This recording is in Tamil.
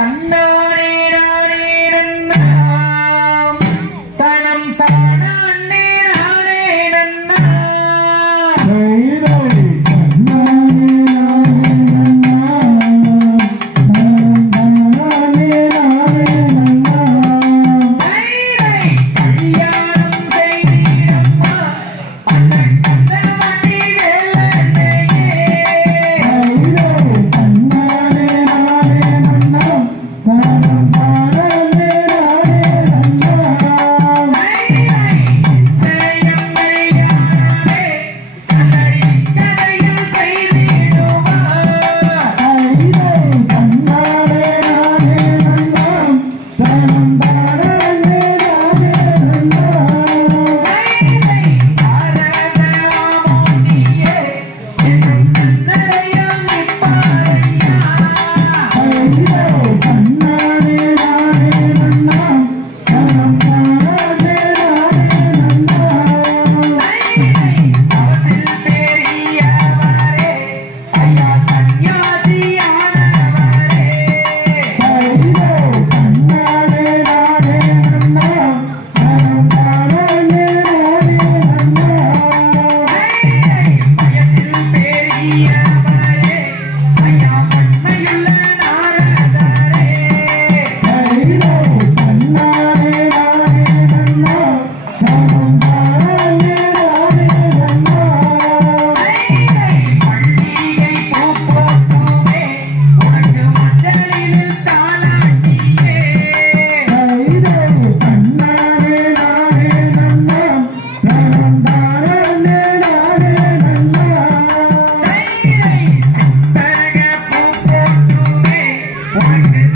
தன்னார Thank you.